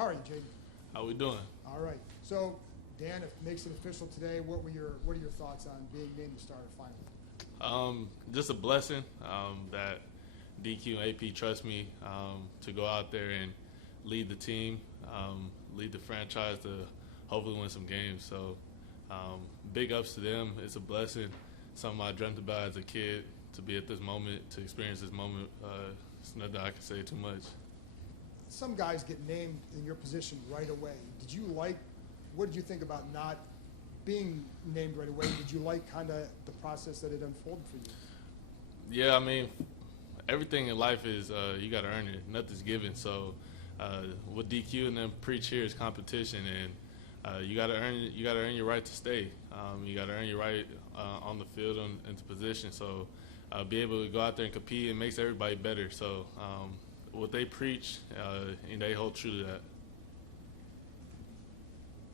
How are you, Jayden? How we doing? All right. So, Dan, it makes it official today. What are your thoughts on being named the starter finally? Just a blessing that DQ and AP trust me to go out there and lead the team, lead the franchise to hopefully win some games. So big ups to them. It's a blessing. Something I dreamt about as a kid to be at this moment, to experience this moment. It's nothing I can say too much. Some guys get named in your position right away. What did you think about not being named right away? Did you like kind of the process that it unfolded for you? Yeah, I mean, everything in life is you got to earn it. Nothing's given. So what DQ and them preach here is competition, and you got to earn. You got to earn your right to stay. You got to earn your right on the field and into position. So be able to go out there and compete, it makes everybody better. So what they preach, and they hold true to that.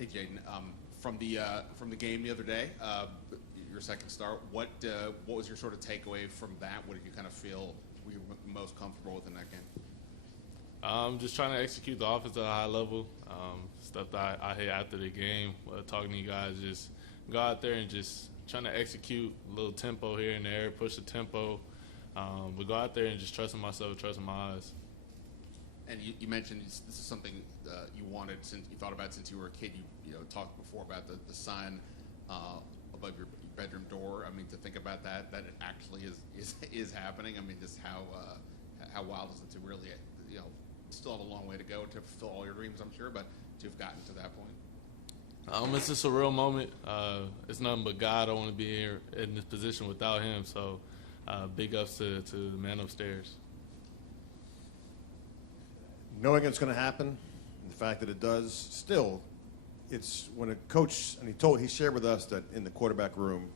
Hey, Jayden, from the game the other day, your second start, what was your sort of takeaway from that? What did you kind of feel were you most comfortable with in that game? Just trying to execute the offense at a high level. Stuff that I hit after the game, talking to you guys, just go out there and just trying to execute a little tempo here and there, push the tempo. But go out there and just trusting myself, trusting my eyes. And you mentioned this is something you wanted since you thought about since you were a kid. You talked before about the sign above your bedroom door. I mean, to think about that it actually is happening. I mean, just how wild is it to really still have a long way to go to fulfill all your dreams, I'm sure, but to have gotten to that point. It's just a real moment. It's nothing but God. I want to be here in this position without him. So big ups to the man upstairs. Knowing it's going to happen, and the fact that it does, still, it's when a coach, and he shared with us that in the quarterback room,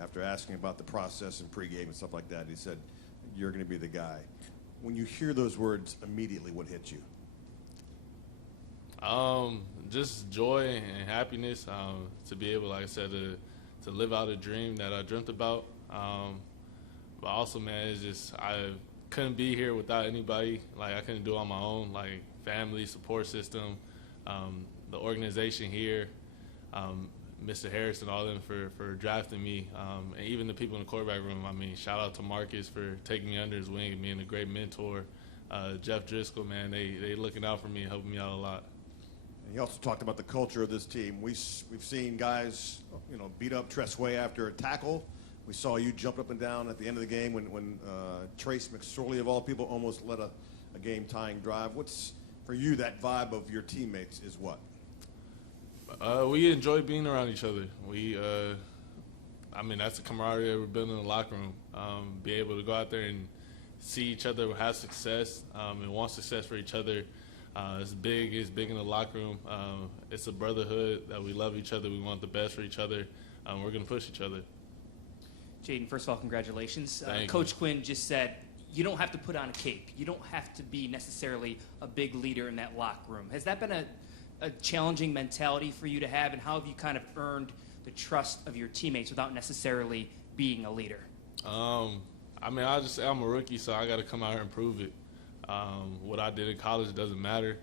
after asking about the process and pregame and stuff like that, he said, "You're going to be the guy." When you hear those words, immediately, what hits you? Just joy and happiness to be able, like I said, to live out a dream that I dreamt about. But also, man, it's just I couldn't be here without anybody. Like, I couldn't do it on my own. Like, family, support system, the organization here, Mr. Harris and all them for drafting me, and even the people in the quarterback room. I mean, shout out to Marcus for taking me under his wing and being a great mentor. Jeff Driscoll, man, they looking out for me and helping me out a lot. And he also talked about the culture of this team. We've seen guys, beat up Tressway after a tackle. We saw you jump up and down at the end of the game when Trace McSorley, of all people, almost led a game-tying drive. What's, for you, that vibe of your teammates is what? We enjoy being around each other. That's the camaraderie that we're building in the locker room. Be able to go out there and see each other have success and want success for each other. It's big in the locker room. It's a brotherhood that we love each other. We want the best for each other. We're going to push each other. Jayden, first of all, congratulations. Coach Quinn just said you don't have to put on a cape. You don't have to be necessarily a big leader in that locker room. Has that been a challenging mentality for you to have, and how have you kind of earned the trust of your teammates without necessarily being a leader? I just say I'm a rookie, so I got to come out here and prove it. What I did in college doesn't matter.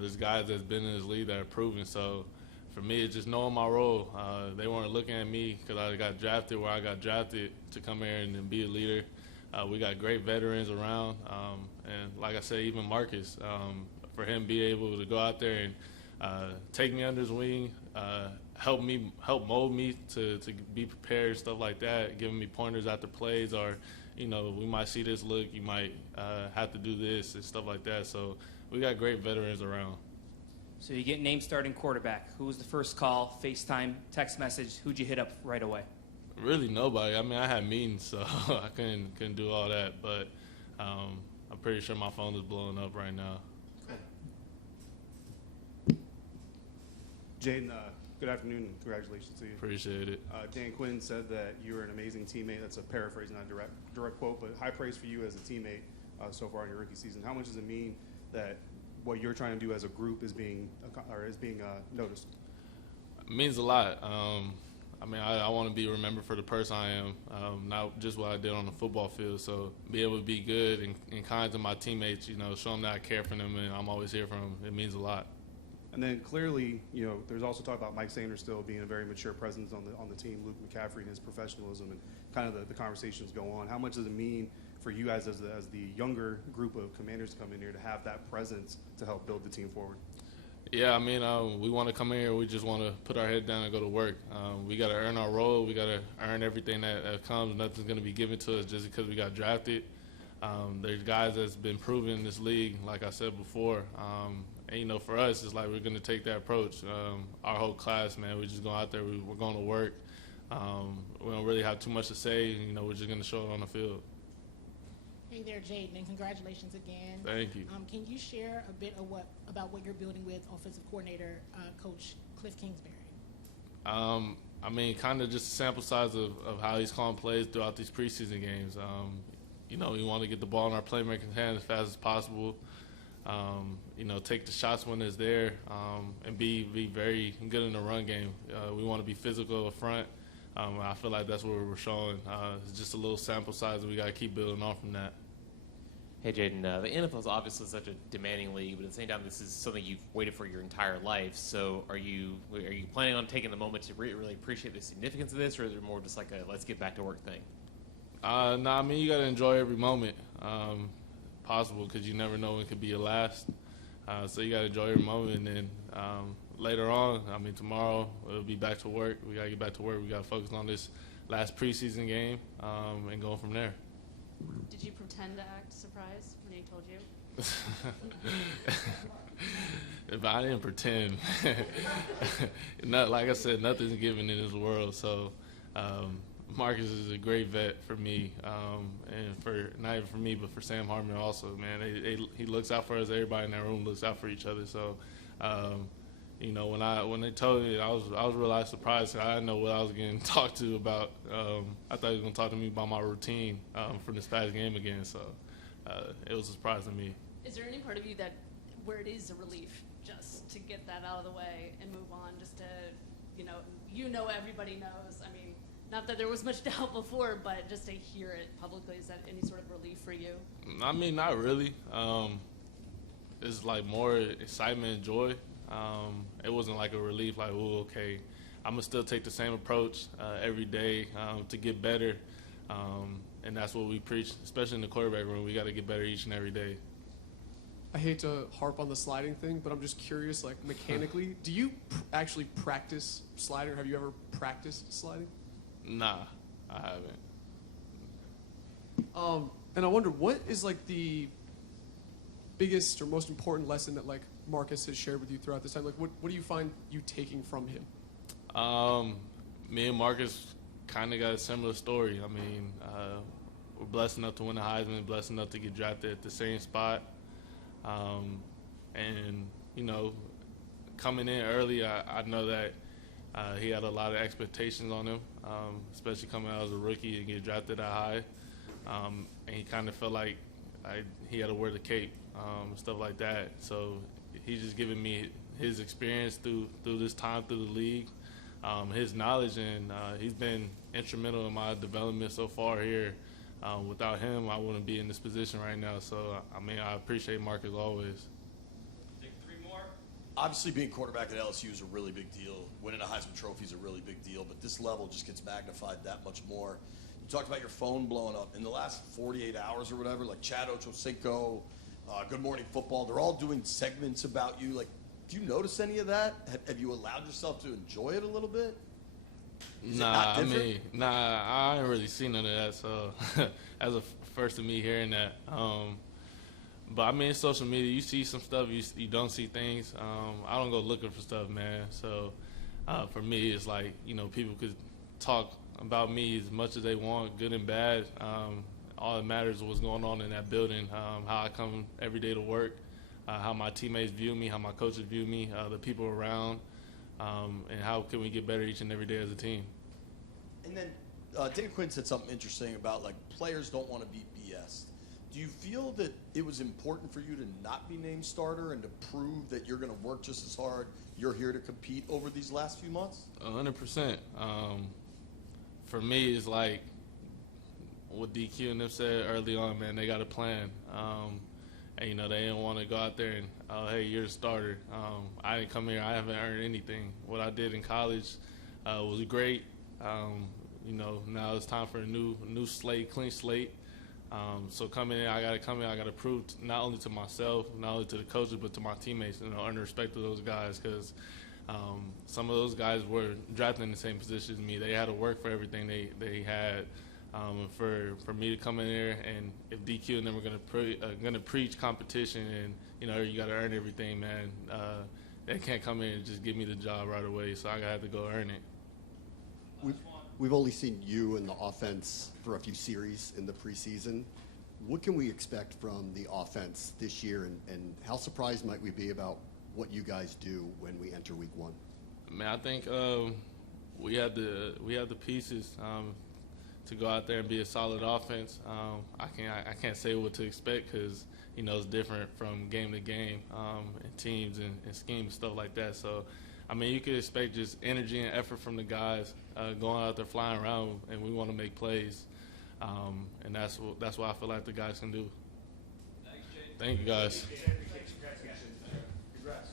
There's guys that's been in this league that are proven. So for me, it's just knowing my role. They weren't looking at me because I got drafted where I got drafted to come here and be a leader. We got great veterans around. And like I said, even Marcus, for him be able to go out there and take me under his wing, help mold me to be prepared, stuff like that, giving me pointers after plays, or we might see this look, you might have to do this and stuff like that. So we got great veterans around. So you get named starting quarterback. Who was the first call, FaceTime, text message? Who'd you hit up right away? Really nobody. I had meetings, so I couldn't do all that. But I'm pretty sure my phone is blowing up right now. Jayden, good afternoon and congratulations to you. Appreciate it. Dan Quinn said that you were an amazing teammate. That's a paraphrase, not a direct quote, but high praise for you as a teammate so far in your rookie season. How much does it mean that what you're trying to do as a group is being noticed? It means a lot. I mean, I want to be remembered for the person I am, not just what I did on the football field. So be able to be good and kind to my teammates, show them that I care for them and I'm always here for them. It means a lot. And then clearly, there's also talk about Mike Sanders still being a very mature presence on the team, Luke McCaffrey and his professionalism, and kind of the conversations go on. How much does it mean for you guys as the younger group of Commanders to come in here to have that presence to help build the team forward? Yeah, I mean, we want to come in here. We just want to put our head down and go to work. We got to earn our role. We got to earn everything that comes. Nothing's going to be given to us just because we got drafted. There's guys that's been proven in this league, like I said before. And, for us, it's like we're going to take that approach. Our whole class, man, we're just going out there. We're going to work. We don't really have too much to say. We're just going to show it on the field. Hey there, Jayden, and congratulations again. Thank you. Can you share a bit of about what you're building with offensive coordinator, Coach Cliff Kingsbury? I mean, kind of just a sample size of how he's calling plays throughout these preseason games. We want to get the ball in our playmakers' hands as fast as possible. Take the shots when it's there, and be very good in the run game. We want to be physical up front. I feel like that's what we're showing. It's just a little sample size, and we got to keep building on from that. Hey, Jayden, the NFL is obviously such a demanding league, but at the same time, this is something you've waited for your entire life. So are you planning on taking the moment to really appreciate the significance of this, or is it more just like a let's get back to work thing? No, I mean, you got to enjoy every moment possible because you never know when it could be your last. So you got to enjoy every moment. And then later on, I mean, tomorrow we'll be back to work. We got to get back to work. We got to focus on this last preseason game and go from there. Did you pretend to act surprised when he told you? If I didn't pretend, like I said, nothing's given in this world. So Marcus is a great vet for me, and for not even for me, but for Sam Hartman also. Man, he looks out for us. Everybody in that room looks out for each other. So, when they told me, I was really surprised. I didn't know what I was getting talked to about. I thought he was going to talk to me about my routine from this past game again. So it was a surprise to me. Is there any part of you where it is a relief just to get that out of the way and move on, just to, everybody knows. I mean, not that there was much doubt before, but just to hear it publicly, is that any sort of relief for you? I mean, not really. It's like more excitement and joy. It wasn't like a relief, like, oh, okay, I'm going to still take the same approach every day to get better. And that's what we preach, especially in the quarterback room. We got to get better each and every day. I hate to harp on the sliding thing, but I'm just curious, like, mechanically, do you actually practice sliding? Have you ever practiced sliding? Nah, I haven't. And I wonder, what is, like, the biggest or most important lesson that, like, Marcus has shared with you throughout this time? Like, what do you find you taking from him? Me and Marcus kind of got a similar story. I mean, we're blessed enough to win the Heisman, blessed enough to get drafted at the same spot. And, coming in early, I know that he had a lot of expectations on him, especially coming out as a rookie and get drafted that high. And he kind of felt like he had to wear the cape, stuff like that. So he's just giving me his experience through this time through the league, his knowledge, and he's been instrumental in my development so far here. Without him, I wouldn't be in this position right now. So, I mean, I appreciate Marcus always. Take three more. Obviously, being quarterback at LSU is a really big deal. Winning a Heisman Trophy is a really big deal, but this level just gets magnified that much more. You talked about your phone blowing up. In the last 48 hours or whatever, like Chad Ochocinco, Good Morning Football, they're all doing segments about you. Like, do you notice any of that? Have you allowed yourself to enjoy it a little bit? I ain't really seen none of that. So, as a first of me hearing that, but I mean, social media, you see some stuff, you don't see things. I don't go looking for stuff, man. So, for me, it's like people could talk about me as much as they want, good and bad. All that matters is what's going on in that building, how I come every day to work, how my teammates view me, how my coaches view me, the people around. And how can we get better each and every day as a team? And then Dan Quinn said something interesting about, like, players don't want to be BS'd. Do you feel that it was important for you to not be named starter and to prove that you're going to work just as hard, you're here to compete over these last few months? 100%. For me, it's like what DQ and them said early on, man, they got a plan. And, you know, they didn't want to go out there and, oh, hey, you're the starter. I didn't come here. I haven't earned anything. What I did in college was great. You know, now it's time for a new slate, clean slate. So coming in, I got to prove not only to myself, not only to the coaches, but to my teammates, you know, earn the respect of those guys, because some of those guys were drafted in the same position as me. They had to work for everything they had. For me to come in there, and if DQ and them were gonna preach competition, and you know you got to earn everything, man. They can't come in and just give me the job right away, so I got to go earn it. We've only seen you in the offense for a few series in the preseason. What can we expect from the offense this year, and how surprised might we be about what you guys do when we enter week one? Man, I think we have the pieces to go out there and be a solid offense. I can't say what to expect because you know it's different from game to game and teams and schemes and stuff like that. So, I mean, you could expect just energy and effort from the guys going out there flying around, and we want to make plays, and that's what I feel like the guys can do. Thank you, guys. Congrats.